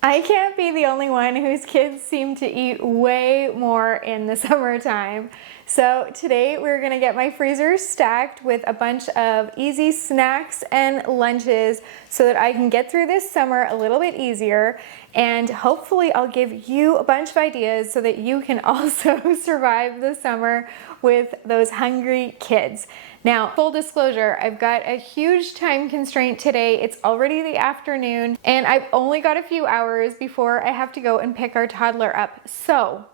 I can't be the only one whose kids seem to eat way more in the summertime. So today we're gonna get my freezer stacked with a bunch of easy snacks and lunches so that I can get through this summer a little bit easier, and hopefully I'll give you a bunch of ideas so that you can also survive the summer with those hungry kids. Now, full disclosure, I've got a huge time constraint today. It's already the afternoon and I've only got a few hours before I have to go and pick our toddler up. So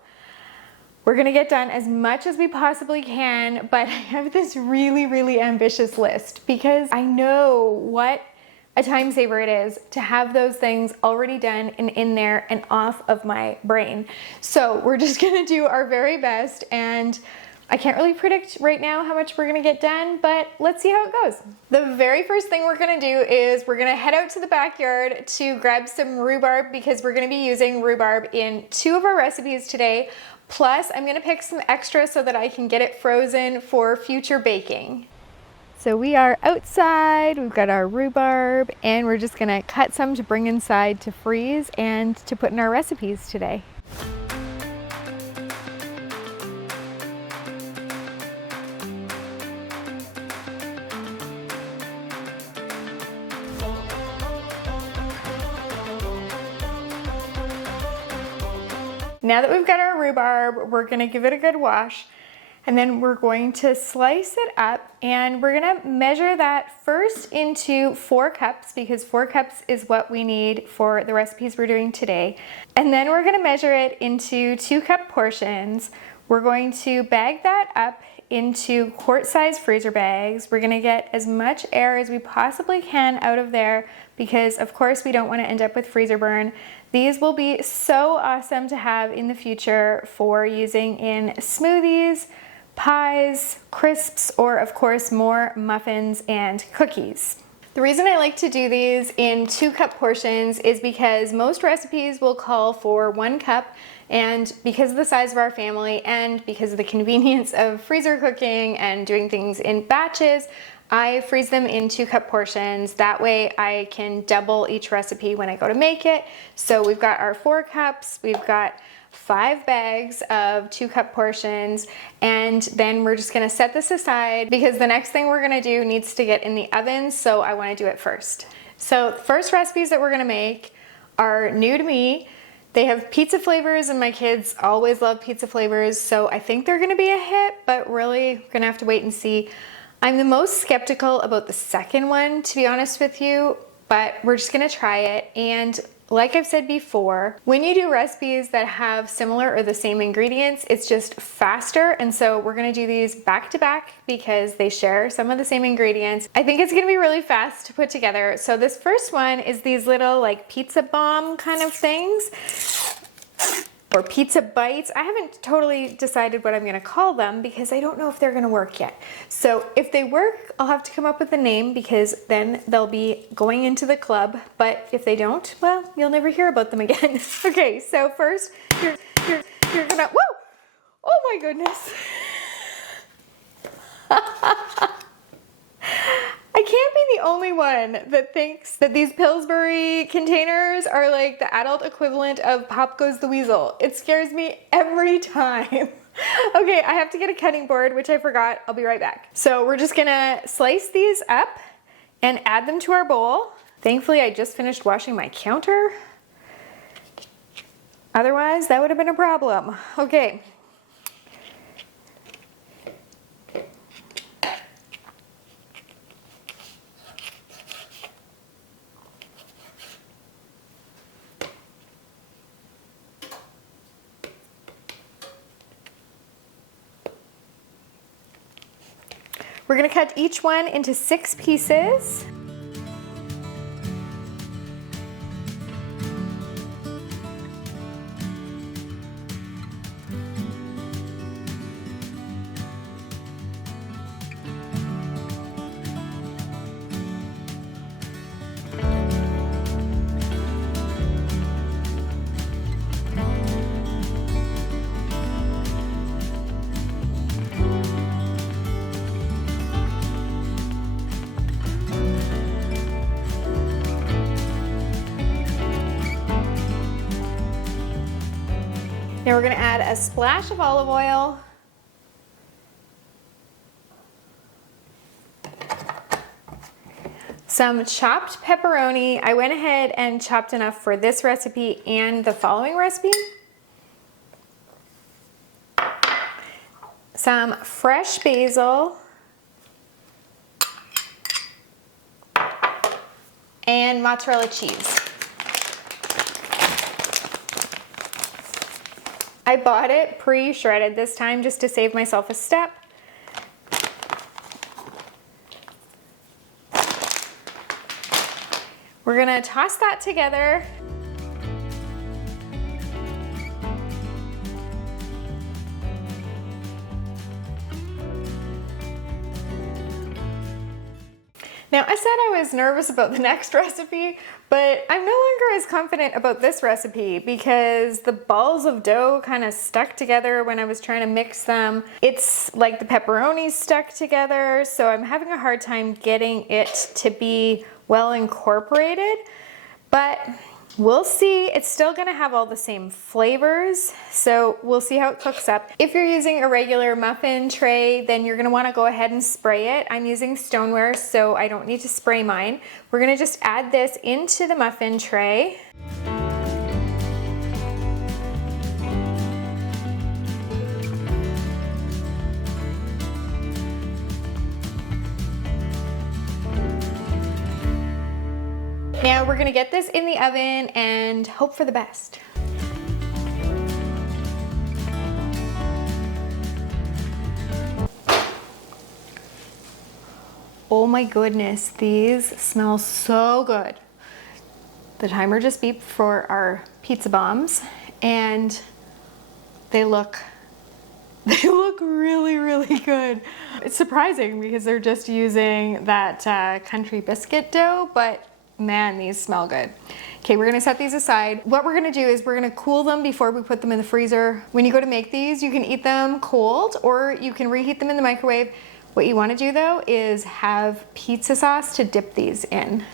we're gonna get done as much as we possibly can, but I have this really ambitious list because I know what a time saver it is to have those things already done and in there and off of my brain. So we're just gonna do our very best, and I can't really predict right now how much we're gonna get done, but let's see how it goes. The very first thing we're gonna do is we're gonna head out to the backyard to grab some rhubarb because we're gonna be using rhubarb in 2 of our recipes today. Plus, I'm gonna pick some extra so that I can get it frozen for future baking. So we are outside, we've got our rhubarb, and we're just gonna cut some to bring inside to freeze and to put in our recipes today. Now that we've got our rhubarb, we're gonna give it a good wash, and then we're going to slice it up, and we're gonna measure that first into 4 cups because 4 cups is what we need for the recipes we're doing today. And then we're gonna measure it into 2-cup portions. We're going to bag that up into quart-size freezer bags. We're gonna get as much air as we possibly can out of there because of course we don't wanna end up with freezer burn. These will be so awesome to have in the future for using in smoothies, pies, crisps, or of course more muffins and cookies. The reason I like to do these in 2-cup portions is because most recipes will call for 1 cup, and because of the size of our family and because of the convenience of freezer cooking and doing things in batches, I freeze them in 2-cup portions. That way I can double each recipe when I go to make it. So we've got our 4 cups, we've got 5 bags of 2-cup portions, and then we're just gonna set this aside because the next thing we're gonna do needs to get in the oven, so I wanna do it first. So the first recipes that we're gonna make are new to me. They have pizza flavors, and my kids always love pizza flavors, so I think they're gonna be a hit, but really we're gonna have to wait and see. I'm the most skeptical about the second one, to be honest with you, but we're just gonna try it. And like I've said before, when you do recipes that have similar or the same ingredients, it's just faster. And so we're gonna do these back to back because they share some of the same ingredients. I think it's gonna be really fast to put together. So this first one is these little like pizza bomb kind of things, or pizza bites. I haven't totally decided what I'm gonna call them because I don't know if they're gonna work yet. So if they work, I'll have to come up with a name because then they'll be going into the club. But if they don't, well, you'll never hear about them again. Okay, so first, you're gonna, whoa! Oh my goodness. I can't be the only one that thinks that these Pillsbury containers are like the adult equivalent of Pop Goes the Weasel. It scares me every time. Okay, I have to get a cutting board, which I forgot. I'll be right back. So we're just gonna slice these up and add them to our bowl. Thankfully, I just finished washing my counter. Otherwise, that would have been a problem. Okay. We're gonna cut each one into 6 pieces. Now we're gonna add a splash of olive oil. Some chopped pepperoni. I went ahead and chopped enough for this recipe and the following recipe. Some fresh basil. And mozzarella cheese. I bought it pre-shredded this time just to save myself a step. We're gonna toss that together. Now, I said I was nervous about the next recipe, but I'm no longer as confident about this recipe because the balls of dough kind of stuck together when I was trying to mix them. It's like the pepperoni stuck together, so I'm having a hard time getting it to be well incorporated, but we'll see. It's still gonna have all the same flavors, so we'll see how it cooks up. If you're using a regular muffin tray, then you're gonna wanna go ahead and spray it. I'm using stoneware, so I don't need to spray mine. We're gonna just add this into the muffin tray. Now we're gonna get this in the oven and hope for the best. Oh my goodness, these smell so good. The timer just beeped for our pizza bombs and they look really, really good. It's surprising because they're just using that country biscuit dough, but man, these smell good. Okay, we're gonna set these aside. What we're gonna do is we're gonna cool them before we put them in the freezer. When you go to make these, you can eat them cold or you can reheat them in the microwave. What you wanna do though is have pizza sauce to dip these in.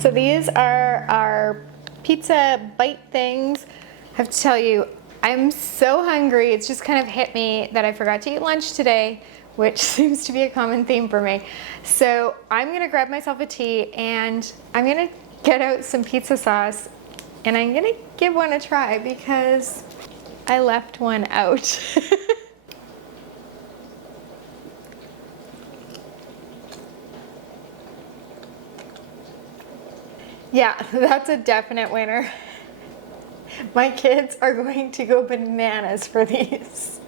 So these are our pizza bite things. I have to tell you, I'm so hungry. It's just kind of hit me that I forgot to eat lunch today, which seems to be a common theme for me. So I'm gonna grab myself a tea and I'm gonna get out some pizza sauce and I'm gonna give one a try because I left one out. Yeah, that's a definite winner. My kids are going to go bananas for these.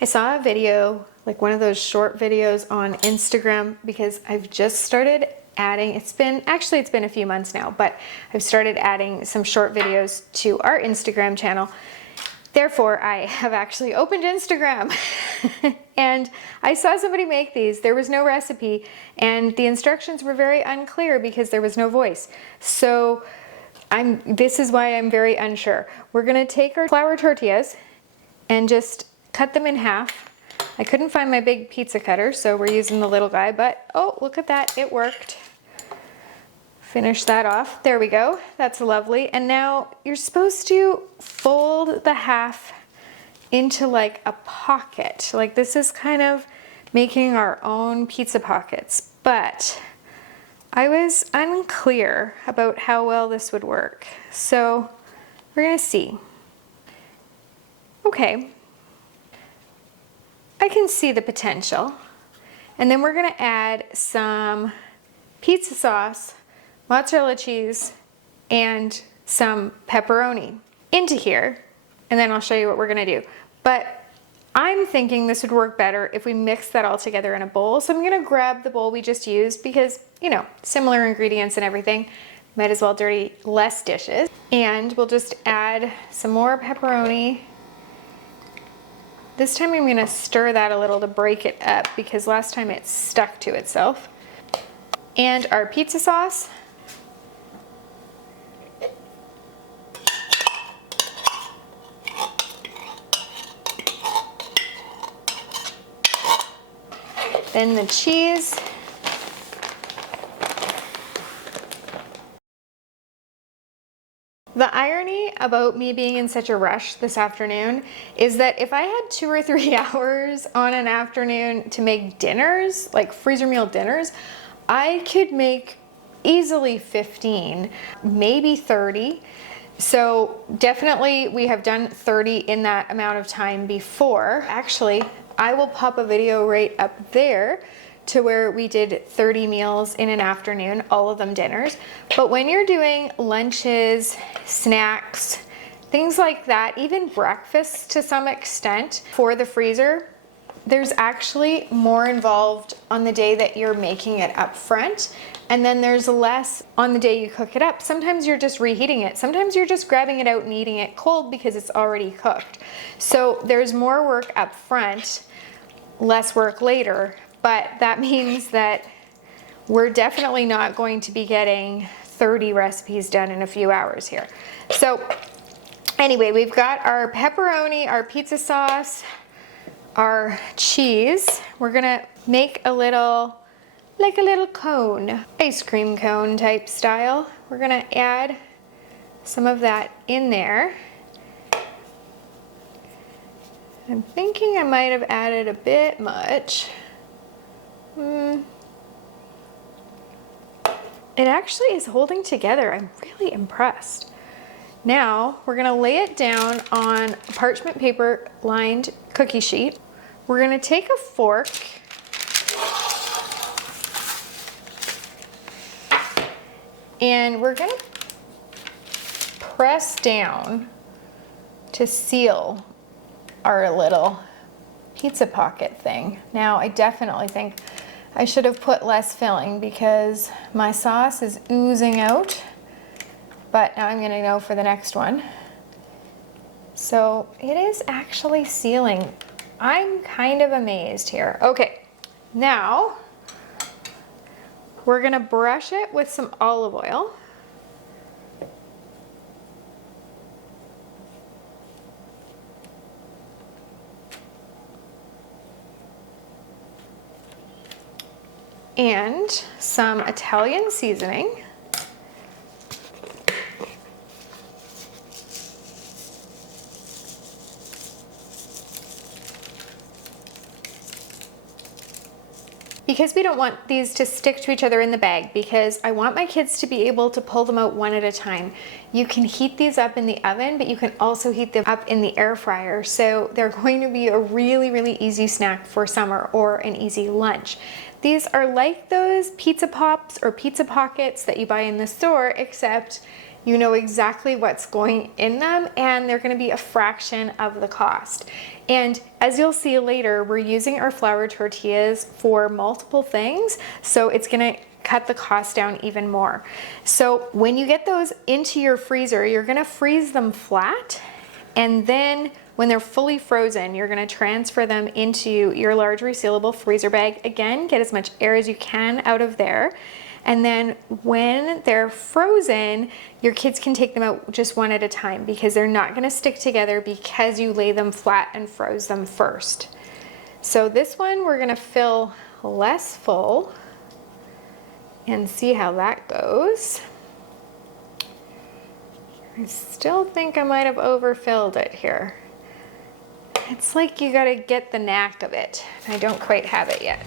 I saw a video, like one of those short videos on Instagram because I've just started adding, it's been a few months now, but I've started adding some short videos to our Instagram channel. Therefore, I have actually opened Instagram and I saw somebody make these. There was no recipe and the instructions were very unclear because there was no voice. So this is why I'm very unsure. We're gonna take our flour tortillas and just cut them in half. I couldn't find my big pizza cutter, so we're using the little guy, but oh, look at that, it worked. Finish that off. There we go. That's lovely. And now you're supposed to fold the half into like a pocket. Like this is kind of making our own pizza pockets, but I was unclear about how well this would work. So we're gonna see. Okay. I can see the potential. And then we're gonna add some pizza sauce, mozzarella cheese, and some pepperoni into here, and then I'll show you what we're gonna do. But I'm thinking this would work better if we mix that all together in a bowl. So I'm gonna grab the bowl we just used because, you know, similar ingredients and everything. Might as well dirty less dishes. And we'll just add some more pepperoni. This time I'm gonna stir that a little to break it up because last time it stuck to itself. And our pizza sauce. Then the cheese. The irony about me being in such a rush this afternoon is that if I had 2 or 3 hours on an afternoon to make dinners, like freezer meal dinners, I could make easily 15, maybe 30. So definitely we have done 30 in that amount of time before. Actually, I will pop a video right up there to where we did 30 meals in an afternoon, all of them dinners. But when you're doing lunches, snacks, things like that, even breakfasts to some extent for the freezer, there's actually more involved on the day that you're making it up front. And then there's less on the day you cook it up. Sometimes you're just reheating it. Sometimes you're just grabbing it out and eating it cold because it's already cooked. So there's more work up front, less work later. But that means that we're definitely not going to be getting 30 recipes done in a few hours here. So anyway, we've got our pepperoni, our pizza sauce, our cheese. We're gonna make a little, like a little cone, ice cream cone type style. We're gonna add some of that in there. I'm thinking I might have added a bit much. It actually is holding together. I'm really impressed. Now we're gonna lay it down on a parchment paper lined cookie sheet. We're gonna take a fork and we're gonna press down to seal our little pizza pocket thing. Now I definitely think I should have put less filling because my sauce is oozing out, but now I'm gonna go for the next one. So it is actually sealing. I'm kind of amazed here. Okay, now we're gonna brush it with some olive oil. And some Italian seasoning. Because we don't want these to stick to each other in the bag, because I want my kids to be able to pull them out one at a time. You can heat these up in the oven, but you can also heat them up in the air fryer. So they're going to be a really, really easy snack for summer or an easy lunch. These are like those pizza pops or pizza pockets that you buy in the store, except you know exactly what's going in them and they're going to be a fraction of the cost. And as you'll see later, we're using our flour tortillas for multiple things, so it's going to cut the cost down even more. So when you get those into your freezer, you're going to freeze them flat, and then when they're fully frozen, you're going to transfer them into your large resealable freezer bag. Again, get as much air as you can out of there. And then when they're frozen, your kids can take them out just one at a time because they're not going to stick together because you lay them flat and froze them first. So this one we're going to fill less full and see how that goes. I still think I might have overfilled it here. It's like you got to get the knack of it. I don't quite have it yet.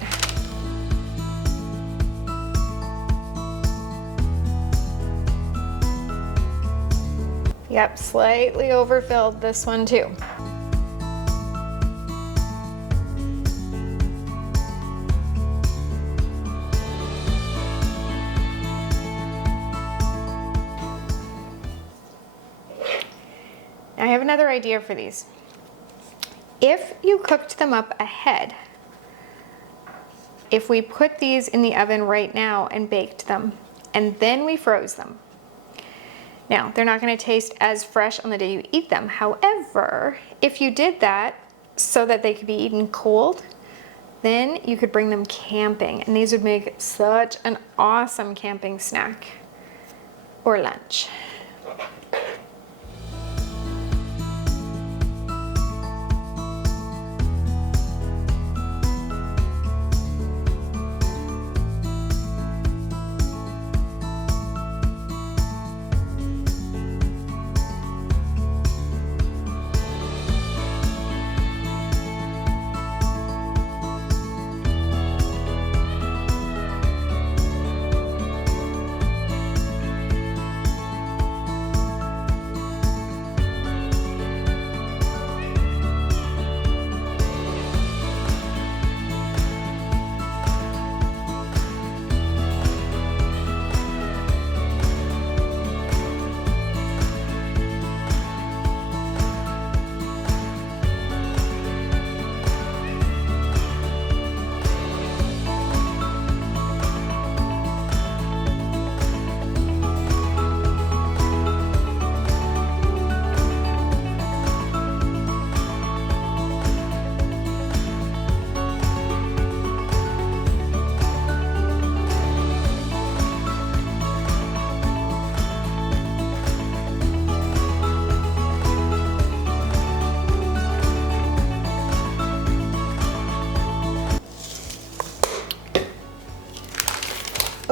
Yep, slightly overfilled this one too. I have another idea for these. If you cooked them up ahead, if we put these in the oven right now and baked them, and then we froze them, now, they're not going to taste as fresh on the day you eat them. However, if you did that so that they could be eaten cold, then you could bring them camping, and these would make such an awesome camping snack or lunch.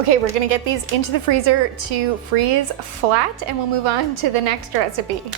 Okay, we're gonna get these into the freezer to freeze flat, and we'll move on to the next recipe.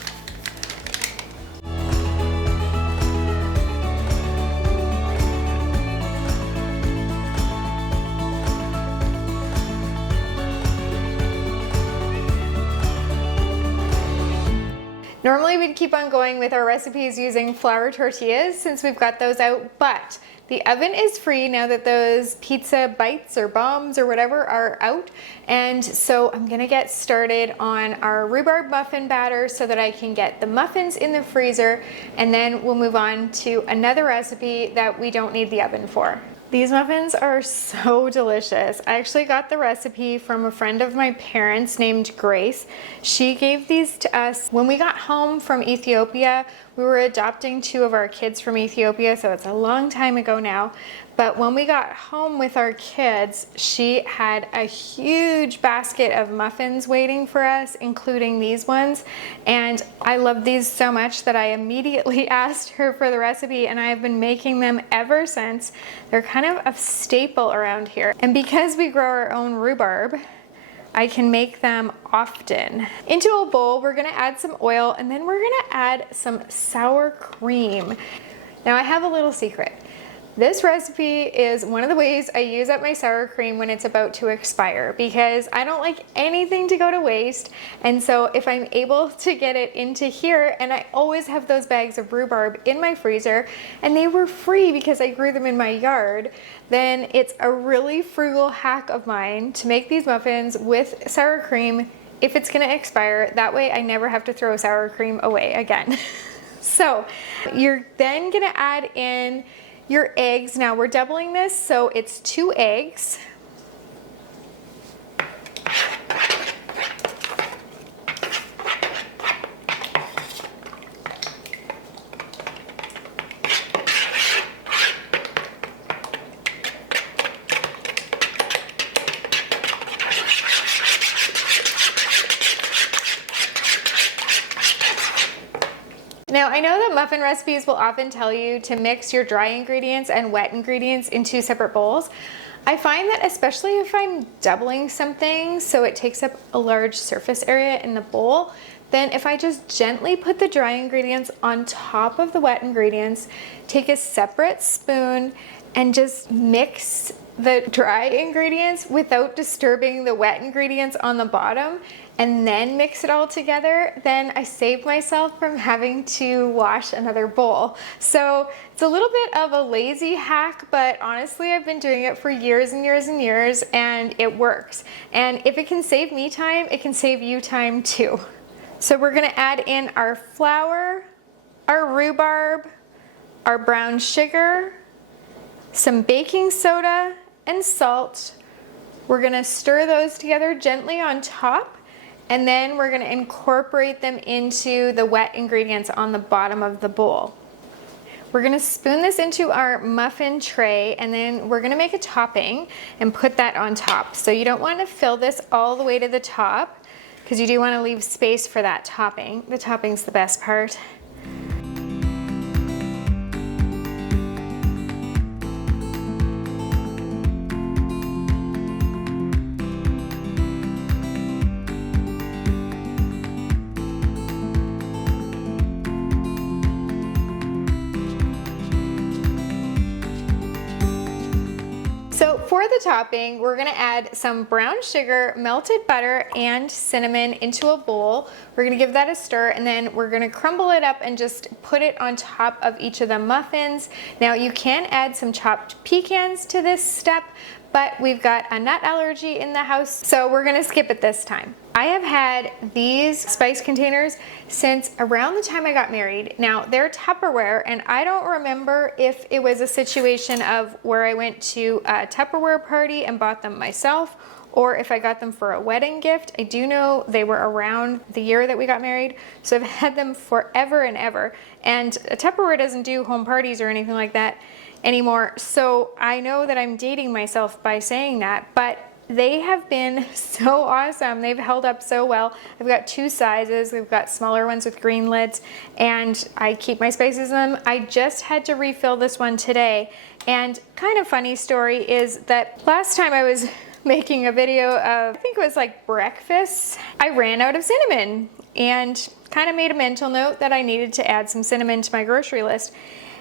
Normally we'd keep on going with our recipes using flour tortillas since we've got those out, but the oven is free now that those pizza bites or bombs or whatever are out. And so I'm gonna get started on our rhubarb muffin batter so that I can get the muffins in the freezer, and then we'll move on to another recipe that we don't need the oven for. These muffins are so delicious. I actually got the recipe from a friend of my parents named Grace. She gave these to us when we got home from Ethiopia. We were adopting 2 of our kids from Ethiopia, so it's a long time ago now. But when we got home with our kids, she had a huge basket of muffins waiting for us, including these ones. And I love these so much that I immediately asked her for the recipe, and I have been making them ever since. They're kind of a staple around here. And because we grow our own rhubarb, I can make them often. Into a bowl, we're gonna add some oil, and then we're gonna add some sour cream. Now I have a little secret. This recipe is one of the ways I use up my sour cream when it's about to expire, because I don't like anything to go to waste. And so if I'm able to get it into here, and I always have those bags of rhubarb in my freezer, and they were free because I grew them in my yard, then it's a really frugal hack of mine to make these muffins with sour cream if it's gonna expire. That way I never have to throw sour cream away again. So you're then gonna add in your eggs. Now we're doubling this, so it's 2 eggs. Now I know that muffin recipes will often tell you to mix your dry ingredients and wet ingredients in 2 separate bowls. I find that especially if I'm doubling something so it takes up a large surface area in the bowl, then if I just gently put the dry ingredients on top of the wet ingredients, take a separate spoon and just mix the dry ingredients without disturbing the wet ingredients on the bottom, and then mix it all together, then I save myself from having to wash another bowl. So it's a little bit of a lazy hack, but honestly I've been doing it for years and years and years, and it works. And if it can save me time, it can save you time too. So we're gonna add in our flour, our rhubarb, our brown sugar, some baking soda, and salt. We're gonna stir those together gently on top, and then we're gonna incorporate them into the wet ingredients on the bottom of the bowl. We're gonna spoon this into our muffin tray, and then we're gonna make a topping and put that on top. So you don't wanna fill this all the way to the top, because you do wanna leave space for that topping. The topping's the best part. So for the topping, we're gonna add some brown sugar, melted butter, and cinnamon into a bowl. We're gonna give that a stir, and then we're gonna crumble it up and just put it on top of each of the muffins. Now you can add some chopped pecans to this step, but we've got a nut allergy in the house, so we're gonna skip it this time. I have had these spice containers since around the time I got married. Now they're Tupperware, and I don't remember if it was a situation of where I went to a Tupperware party and bought them myself, or if I got them for a wedding gift. I do know they were around the year that we got married, so I've had them forever and ever. And Tupperware doesn't do home parties or anything like that anymore, so I know that I'm dating myself by saying that, but they have been so awesome. They've held up so well. I've got 2 sizes. We've got smaller ones with green lids, and I keep my spices in them. I just had to refill this one today, and kind of funny story is that last time I was making a video of, I think it was like breakfast. I ran out of cinnamon and kind of made a mental note that I needed to add some cinnamon to my grocery list.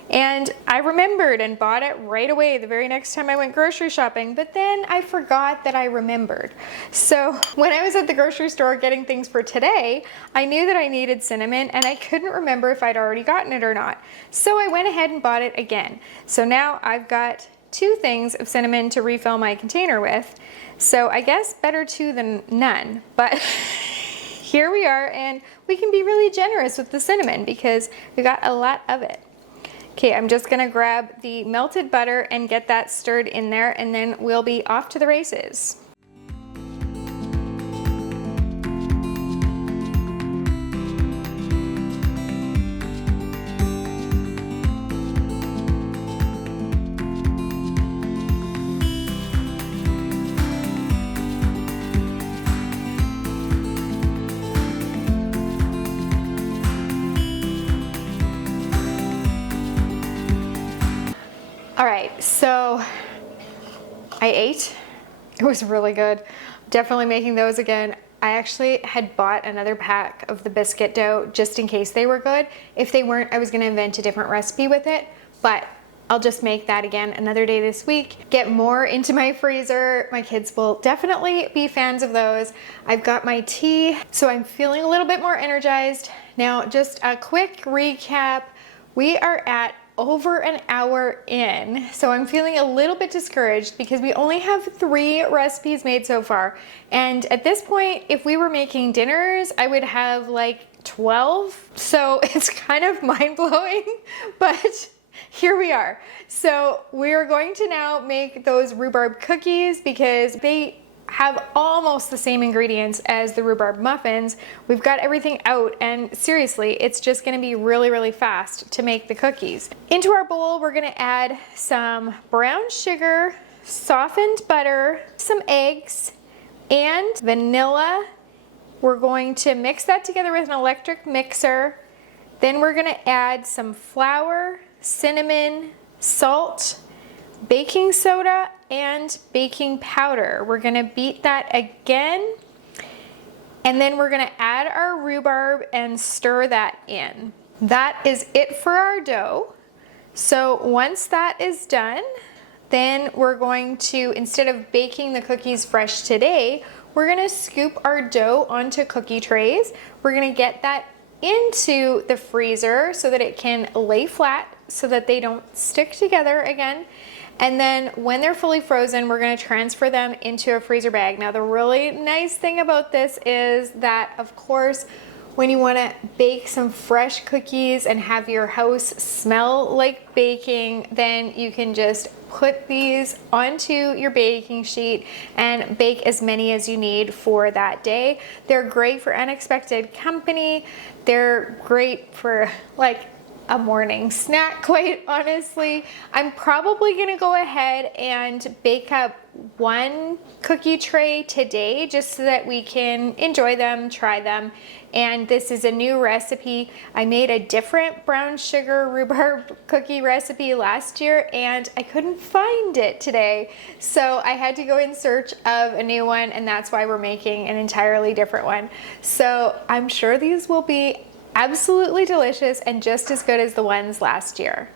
And I remembered and bought it right away the very next time I went grocery shopping, but then I forgot that I remembered. So when I was at the grocery store getting things for today, I knew that I needed cinnamon and I couldn't remember if I'd already gotten it or not. So I went ahead and bought it again. So now I've got 2 things of cinnamon to refill my container with. So I guess better 2 than none, but here we are, and we can be really generous with the cinnamon because we got a lot of it. Okay, I'm just gonna grab the melted butter and get that stirred in there, and then we'll be off to the races. All right, so I ate. It was really good. Definitely making those again. I actually had bought another pack of the biscuit dough just in case they were good. If they weren't, I was gonna invent a different recipe with it, but I'll just make that again another day this week. Get more into my freezer. My kids will definitely be fans of those. I've got my tea, so I'm feeling a little bit more energized. Now, just a quick recap. We are at over an hour in, so I'm feeling a little bit discouraged because we only have 3 recipes made so far. And at this point, if we were making dinners, I would have like 12. So it's kind of mind-blowing, but here we are. So we're going to now make those rhubarb cookies because they have almost the same ingredients as the rhubarb muffins. We've got everything out, and seriously, it's just gonna be really, really fast to make the cookies. Into our bowl, we're gonna add some brown sugar, softened butter, some eggs, and vanilla. We're going to mix that together with an electric mixer. Then we're gonna add some flour, cinnamon, salt, baking soda, and baking powder. We're gonna beat that again, and then we're gonna add our rhubarb and stir that in. That is it for our dough. So once that is done, then we're going to, instead of baking the cookies fresh today, we're gonna scoop our dough onto cookie trays. We're gonna get that into the freezer so that it can lay flat so that they don't stick together again. And then when they're fully frozen, we're gonna transfer them into a freezer bag. Now, the really nice thing about this is that, of course, when you wanna bake some fresh cookies and have your house smell like baking, then you can just put these onto your baking sheet and bake as many as you need for that day. They're great for unexpected company. They're great for like a morning snack, quite honestly. I'm probably gonna go ahead and bake up 1 cookie tray today just so that we can enjoy them, try them. And this is a new recipe. I made a different brown sugar rhubarb cookie recipe last year and I couldn't find it today. So I had to go in search of a new one, and that's why we're making an entirely different one. So I'm sure these will be absolutely delicious and just as good as the ones last year.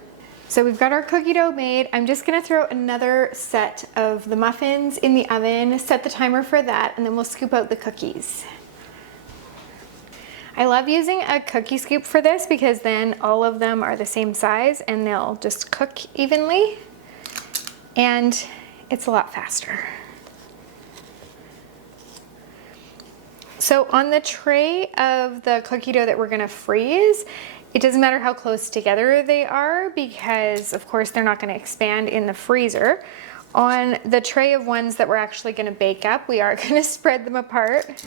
So we've got our cookie dough made. I'm just gonna throw another set of the muffins in the oven, set the timer for that, and then we'll scoop out the cookies. I love using a cookie scoop for this because then all of them are the same size and they'll just cook evenly, and it's a lot faster. So on the tray of the cookie dough that we're gonna freeze, it doesn't matter how close together they are because of course they're not gonna expand in the freezer. On the tray of ones that we're actually gonna bake up, we are gonna spread them apart.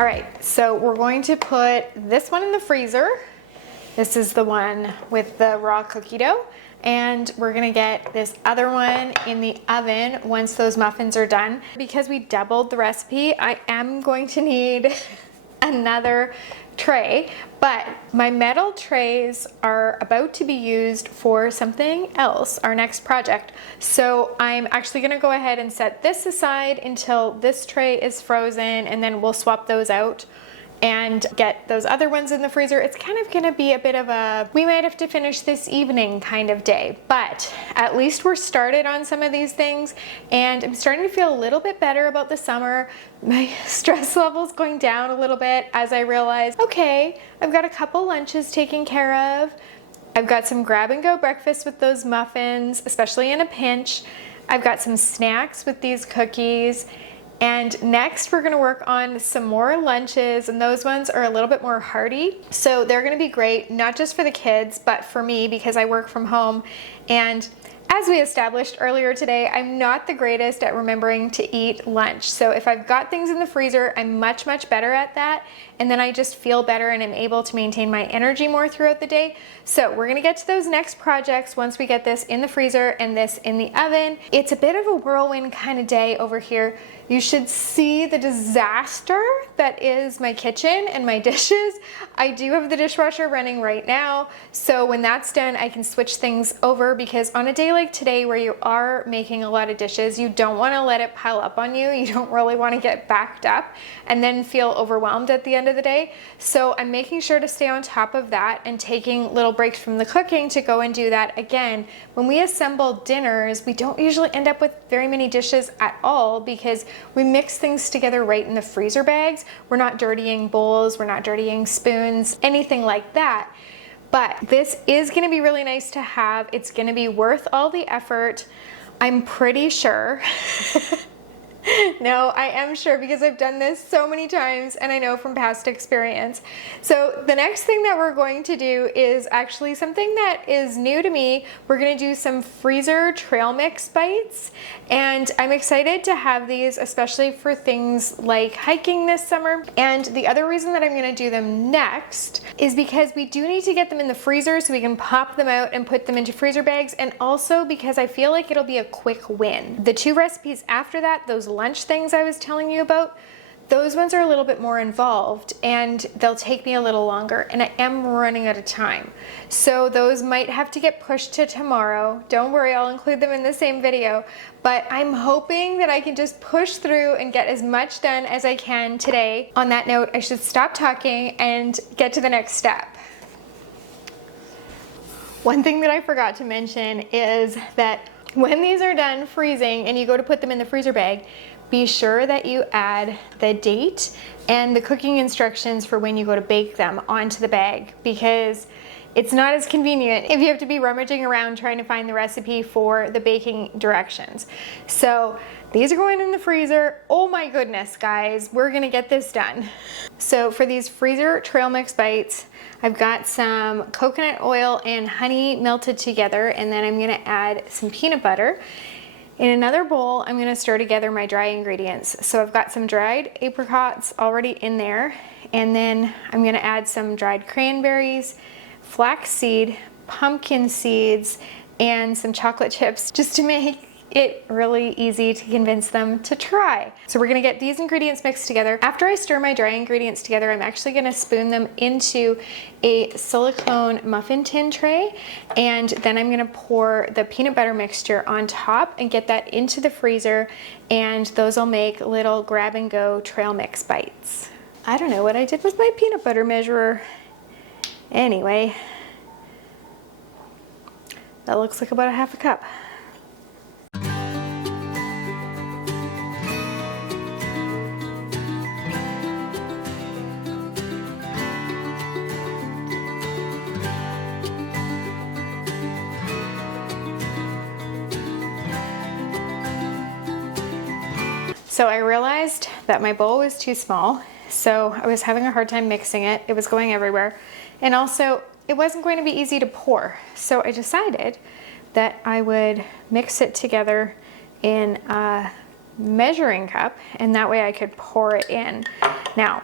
All right, so we're going to put this one in the freezer. This is the one with the raw cookie dough. And we're gonna get this other one in the oven once those muffins are done. Because we doubled the recipe, I am going to need another tray, but my metal trays are about to be used for something else, our next project. So I'm actually gonna go ahead and set this aside until this tray is frozen, and then we'll swap those out and get those other ones in the freezer. It's kind of gonna be a bit of a, we might have to finish this evening kind of day, but at least we're started on some of these things, and I'm starting to feel a little bit better about the summer. My stress level's going down a little bit as I realize, okay, I've got a couple lunches taken care of. I've got some grab and go breakfast with those muffins, especially in a pinch. I've got some snacks with these cookies. And next we're gonna work on some more lunches, and those ones are a little bit more hearty. So they're gonna be great, not just for the kids, but for me because I work from home. And as we established earlier today, I'm not the greatest at remembering to eat lunch. So if I've got things in the freezer, I'm much, much better at that. And then I just feel better and I'm able to maintain my energy more throughout the day. So we're gonna get to those next projects once we get this in the freezer and this in the oven. It's a bit of a whirlwind kind of day over here. You should see the disaster that is my kitchen and my dishes. I do have the dishwasher running right now, so when that's done, I can switch things over, because on a day like today where you are making a lot of dishes, you don't want to let it pile up on you. You don't really want to get backed up and then feel overwhelmed at the end of the day. So I'm making sure to stay on top of that and taking little breaks from the cooking to go and do that again. When we assemble dinners, we don't usually end up with very many dishes at all because we mix things together right in the freezer bags. We're not dirtying bowls, we're not dirtying spoons, anything like that. But this is gonna be really nice to have. It's gonna be worth all the effort, I'm pretty sure. No, I am sure because I've done this so many times and I know from past experience. So the next thing that we're going to do is actually something that is new to me. We're going to do some freezer trail mix bites, and I'm excited to have these, especially for things like hiking this summer. And the other reason that I'm going to do them next is because we do need to get them in the freezer so we can pop them out and put them into freezer bags, and also because I feel like it'll be a quick win. The two recipes after that, those lunch things I was telling you about, those ones are a little bit more involved and they'll take me a little longer, and I am running out of time. So those might have to get pushed to tomorrow. Don't worry, I'll include them in the same video, but I'm hoping that I can just push through and get as much done as I can today. On that note, I should stop talking and get to the next step. One thing that I forgot to mention is that when these are done freezing and you go to put them in the freezer bag, be sure that you add the date and the cooking instructions for when you go to bake them onto the bag, because it's not as convenient if you have to be rummaging around trying to find the recipe for the baking directions. So these are going in the freezer. Oh my goodness, guys, we're gonna get this done. So for these freezer trail mix bites, I've got some coconut oil and honey melted together, and then I'm gonna add some peanut butter. In another bowl, I'm gonna stir together my dry ingredients. So I've got some dried apricots already in there, and then I'm gonna add some dried cranberries, flaxseed, pumpkin seeds, and some chocolate chips, just to make it really easy to convince them to try. So we're gonna get these ingredients mixed together. After I stir my dry ingredients together, I'm actually gonna spoon them into a silicone muffin tin tray, and then I'm gonna pour the peanut butter mixture on top and get that into the freezer, and those will make little grab and go trail mix bites. I don't know what I did with my peanut butter measurer. Anyway, that looks like about a half a cup. So I realized that my bowl was too small, so I was having a hard time mixing it. It was going everywhere. And also, it wasn't going to be easy to pour. So I decided that I would mix it together in a measuring cup, and that way I could pour it in. Now,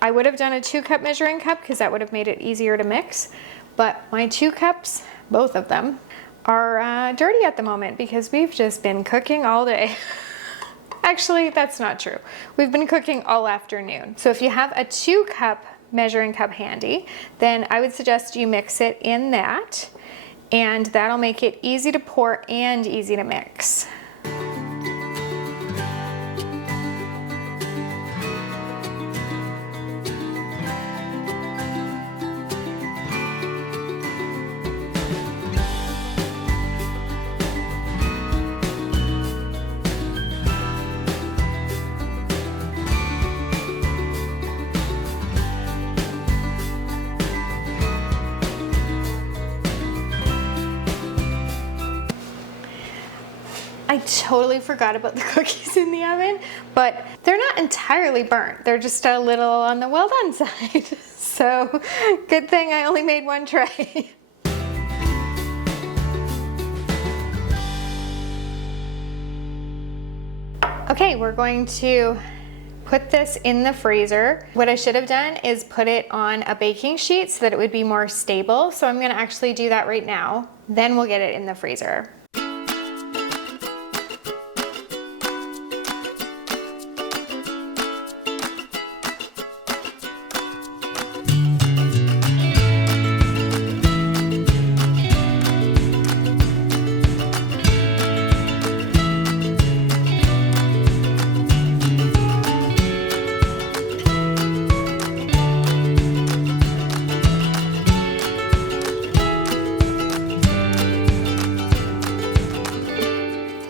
I would have done a 2-cup measuring cup because that would have made it easier to mix. But my 2 cups, both of them, are dirty at the moment because we've just been cooking all day. Actually, that's not true. We've been cooking all afternoon. So if you have a 2-cup measuring cup handy, then I would suggest you mix it in that, and that'll make it easy to pour and easy to mix. I totally forgot about the cookies in the oven, but they're not entirely burnt. They're just a little on the well done side. So good thing I only made 1 tray. Okay, we're going to put this in the freezer. What I should have done is put it on a baking sheet so that it would be more stable. So I'm gonna actually do that right now. Then we'll get it in the freezer.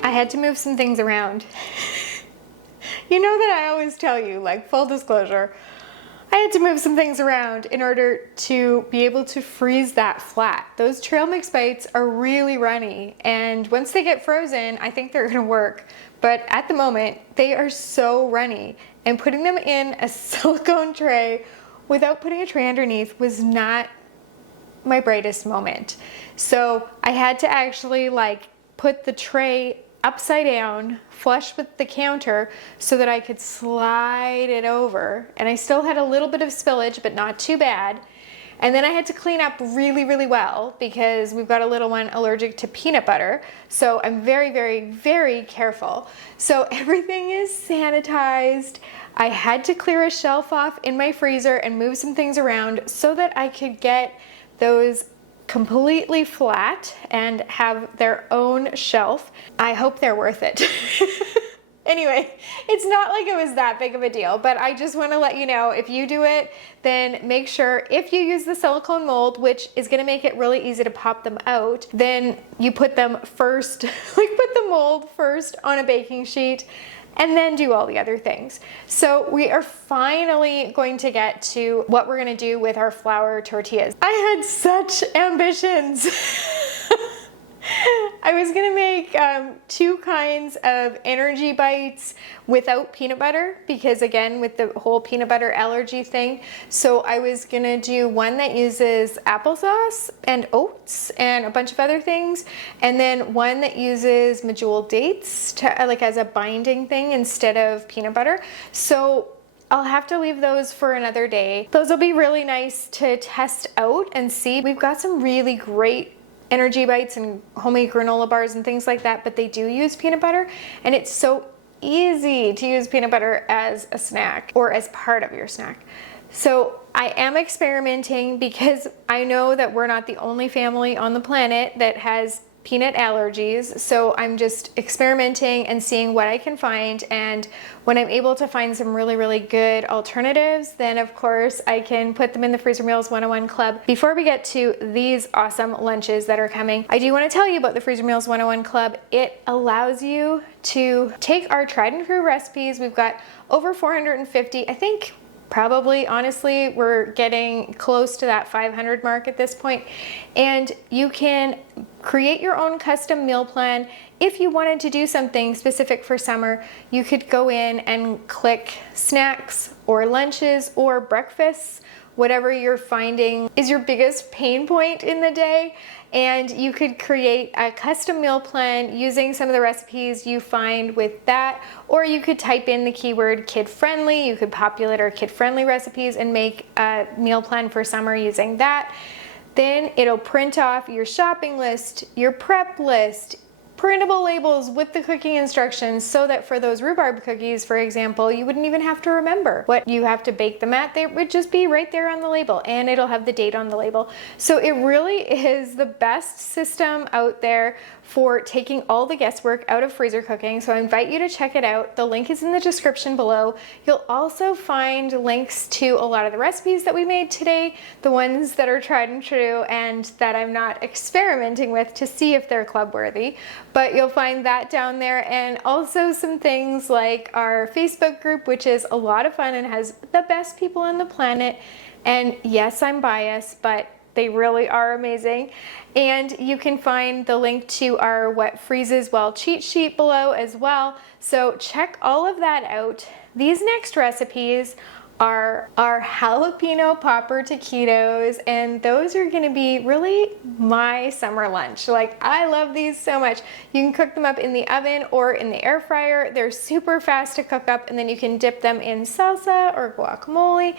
I had to move some things around. You know that I always tell you, like, full disclosure, I had to move some things around in order to be able to freeze that flat. Those trail mix bites are really runny, and once they get frozen, I think they're gonna work. But at the moment, they are so runny, and putting them in a silicone tray without putting a tray underneath was not my brightest moment. So I had to actually like put the tray upside down, flush with the counter, so that I could slide it over. And I still had a little bit of spillage, but not too bad. And then I had to clean up really, really well because we've got a little one allergic to peanut butter. So I'm very, very, very careful. So everything is sanitized. I had to clear a shelf off in my freezer and move some things around so that I could get those completely flat and have their own shelf. I hope they're worth it. Anyway, it's not like it was that big of a deal, but I just want to let you know, if you do it, then make sure if you use the silicone mold, which is going to make it really easy to pop them out, then you put them first, like put the mold first on a baking sheet and then do all the other things. So we are finally going to get to what we're going to do with our flour tortillas. I had such ambitions. I was gonna make 2 kinds of energy bites without peanut butter because, again, with the whole peanut butter allergy thing. So I was gonna do one that uses applesauce and oats and a bunch of other things, and then one that uses medjool dates to, like, as a binding thing instead of peanut butter. So I'll have to leave those for another day. Those will be really nice to test out and see. We've got some really great energy bites and homemade granola bars and things like that, but they do use peanut butter, and it's so easy to use peanut butter as a snack or as part of your snack. So I am experimenting because I know that we're not the only family on the planet that has peanut allergies. So I'm just experimenting and seeing what I can find, and when I'm able to find some really, really good alternatives, then of course I can put them in the Freezer Meals 101 Club. Before we get to these awesome lunches that are coming, I do want to tell you about the Freezer Meals 101 Club. It allows you to take our tried and true recipes. We've got over 450, I think. Probably, honestly, we're getting close to that 500 mark at this point. And you can create your own custom meal plan. If you wanted to do something specific for summer, you could go in and click snacks or lunches or breakfasts, whatever you're finding is your biggest pain point in the day, and you could create a custom meal plan using some of the recipes you find with that, or you could type in the keyword kid-friendly. You could populate our kid-friendly recipes and make a meal plan for summer using that. Then it'll print off your shopping list, your prep list, printable labels with the cooking instructions, so that for those rhubarb cookies, for example, you wouldn't even have to remember what you have to bake them at. They would just be right there on the label, and it'll have the date on the label. So it really is the best system out there for taking all the guesswork out of freezer cooking. So I invite you to check it out. The link is in the description below. You'll also find links to a lot of the recipes that we made today, the ones that are tried and true and that I'm not experimenting with to see if they're club worthy. But you'll find that down there, and also some things like our Facebook group, which is a lot of fun and has the best people on the planet. And yes, I'm biased, but they really are amazing. And you can find the link to our What Freezes Well cheat sheet below as well. So check all of that out. These next recipes are our jalapeno popper taquitos, and those are gonna be really my summer lunch. Like, I love these so much. You can cook them up in the oven or in the air fryer. They're super fast to cook up, and then you can dip them in salsa or guacamole.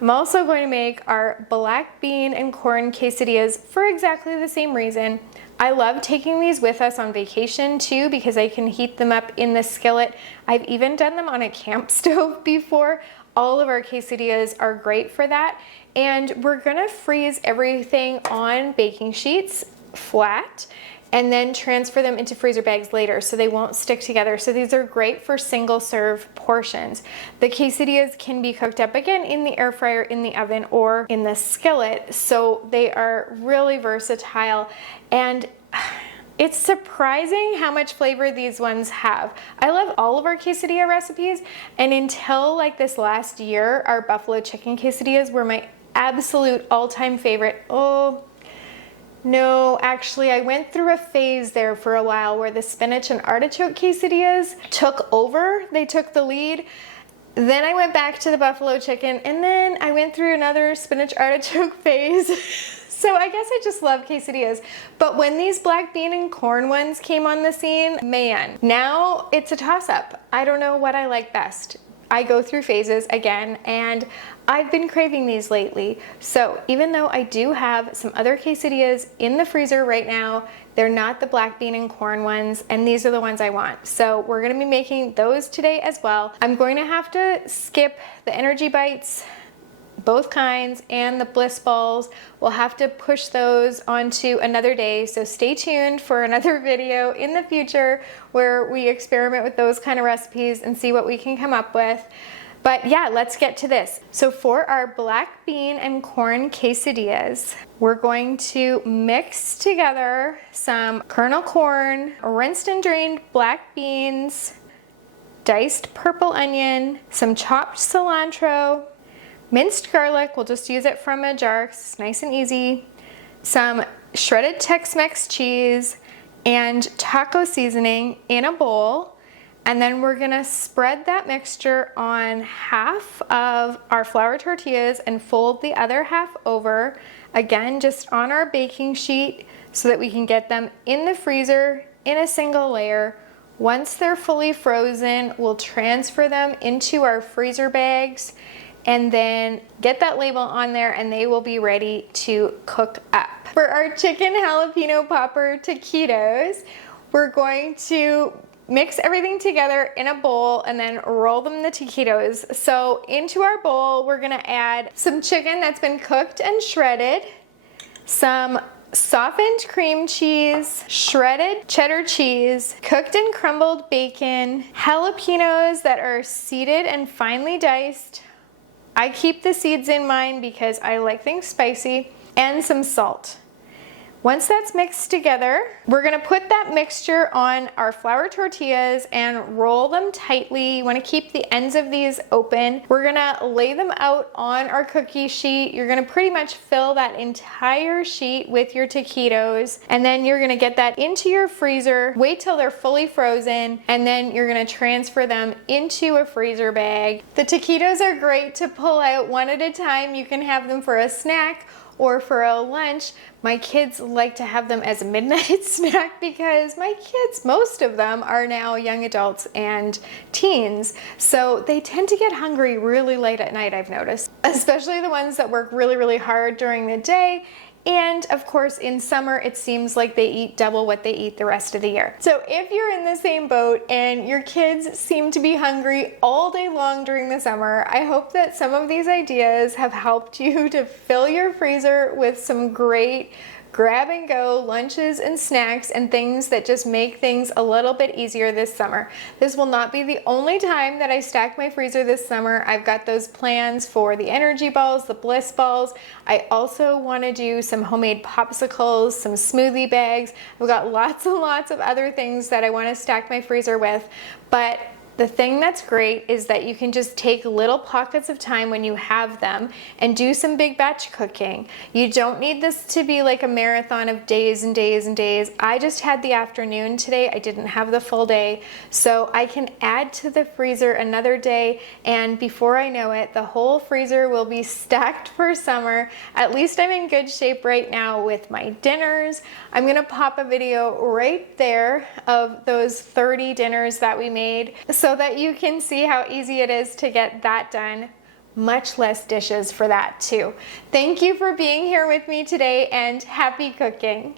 I'm also going to make our black bean and corn quesadillas for exactly the same reason. I love taking these with us on vacation too, because I can heat them up in the skillet. I've even done them on a camp stove before. All of our quesadillas are great for that. And we're gonna freeze everything on baking sheets flat, and then transfer them into freezer bags later so they won't stick together. So these are great for single serve portions. The quesadillas can be cooked up again in the air fryer, in the oven, or in the skillet. So they are really versatile, and it's surprising how much flavor these ones have. I love all of our quesadilla recipes, and until like this last year, our buffalo chicken quesadillas were my absolute all-time favorite. Oh, no, actually, I went through a phase there for a while where the spinach and artichoke quesadillas took over. They took the lead. Then I went back to the buffalo chicken, and then I went through another spinach artichoke phase. So I guess I just love quesadillas. But when these black bean and corn ones came on the scene, man, now it's a toss-up. I don't know what I like best. I go through phases again, and I've been craving these lately. So even though I do have some other quesadillas in the freezer right now, they're not the black bean and corn ones, and these are the ones I want. So we're gonna be making those today as well. I'm going to have to skip the energy bites, both kinds, and the bliss balls. We'll have to push those onto another day, so stay tuned for another video in the future where we experiment with those kind of recipes and see what we can come up with. But yeah, let's get to this. So for our black bean and corn quesadillas, we're going to mix together some kernel corn, rinsed and drained black beans, diced purple onion, some chopped cilantro, minced garlic, we'll just use it from a jar 'cause it's nice and easy, some shredded Tex-Mex cheese, and taco seasoning in a bowl. And then we're gonna spread that mixture on half of our flour tortillas and fold the other half over, again, just on our baking sheet so that we can get them in the freezer in a single layer. Once they're fully frozen, we'll transfer them into our freezer bags and then get that label on there, and they will be ready to cook up. For our chicken jalapeno popper taquitos, we're going to mix everything together in a bowl and then roll them in the taquitos. So into our bowl, we're gonna add some chicken that's been cooked and shredded, some softened cream cheese, shredded cheddar cheese, cooked and crumbled bacon, jalapenos that are seeded and finely diced. I keep the seeds in mine because I like things spicy, and some salt. Once that's mixed together, we're gonna put that mixture on our flour tortillas and roll them tightly. You wanna keep the ends of these open. We're gonna lay them out on our cookie sheet. You're gonna pretty much fill that entire sheet with your taquitos, and then you're gonna get that into your freezer, wait till they're fully frozen, and then you're gonna transfer them into a freezer bag. The taquitos are great to pull out one at a time. You can have them for a snack, or for a lunch, my kids like to have them as a midnight snack because my kids, most of them are now young adults and teens, so they tend to get hungry really late at night, I've noticed, especially the ones that work really, really hard during the day. And of course, in summer, it seems like they eat double what they eat the rest of the year. So if you're in the same boat and your kids seem to be hungry all day long during the summer, I hope that some of these ideas have helped you to fill your freezer with some great grab and go lunches and snacks and things that just make things a little bit easier this summer. This will not be the only time that I stack my freezer this summer. I've got those plans for the energy balls, the bliss balls. I also want to do some homemade popsicles, some smoothie bags. I've got lots and lots of other things that I want to stack my freezer with, but the thing that's great is that you can just take little pockets of time when you have them and do some big batch cooking. You don't need this to be like a marathon of days and days and days. I just had the afternoon today. I didn't have the full day, so I can add to the freezer another day, and before I know it, the whole freezer will be stacked for summer. At least I'm in good shape right now with my dinners. I'm gonna pop a video right there of those 30 dinners that we made, so that you can see how easy it is to get that done. Much less dishes for that too. Thank you for being here with me today, and happy cooking.